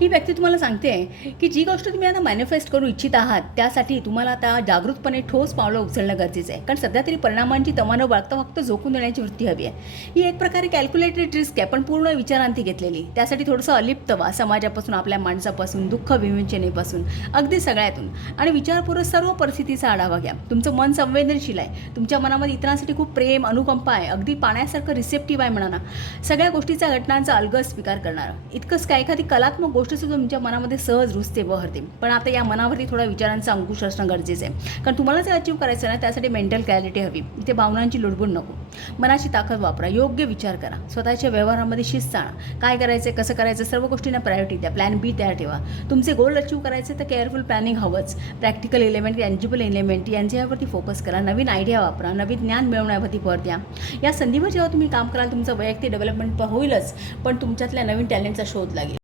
ही व्यक्ती तुम्हाला सांगते आहे की जी गोष्ट तुम्ही आता मॅनिफेस्ट करू इच्छित आहात त्यासाठी तुम्हाला आता जागृतपणे ठोस पावलं उचलणं गरजेचं आहे. कारण सध्या तरी परिणामांची तमा न बाळगता फक्त झोकून देण्याची वृत्ती हवी आहे. ही एक प्रकारे कॅल्क्युलेटेड रिस्क आहे, पण पूर्ण विचारांती घेतलेली. त्यासाठी थोडंसं अलिप्त व्हा समाजापासून, आपल्या माणसापासून, दुःख विवेचनेपासून, अगदी सगळ्यातून, आणि विचारपूर्वक सर्व परिस्थितीचा आढावा घ्या. तुमचं मन संवेदनशील आहे, तुमच्या मनामध्ये इतरांसाठी खूप प्रेम अनुकंपा आहे, अगदी पाण्यासारखं रिसेप्टिव्ह आहे म्हणा ना. सगळ्या गोष्टीचा घटनांचा अलगद स्वीकार करणार. इतकंच काय, एखादी कलात्मक गोष्ट सुद्धा तुमच्या मनामध्ये सहज रुजते बहरते. पण आता या मनावरती थोडा विचारांचा अंकुश असणं गरजेचं आहे. कारण तुम्हाला जर अचीव्ह करायचं ना त्यासाठी मेंटल क्लॅरिटी हवी. इथे भावनांची लुडबुड नको. मनाची ताकद वापरा, योग्य विचार करा, स्वतःच्या व्यवहारामध्ये शिस्त आणा. काय करायचं, कसं करायचं, सर्व गोष्टींना प्रायोरिटी द्या. प्लॅन बी तयार ठेवा. तुमचे गोल अचीव्ह करायचे तर केअरफुल प्लॅनिंग हवंच. प्रॅक्टिकल एलिमेंट, टँजिबल एलिमेंट यांच्यावरती फोकस करा. नवीन आयडिया वापरा, नवीन ज्ञान मिळवण्यावरती भर द्या. या संधीवर जेव्हा तुम्ही काम कराल तुमचं वैयक्तिक डेव्हलपमेंट तर होईलच, पण तुमच्यातल्या नवीन टॅलेंटचा शोध लागेल.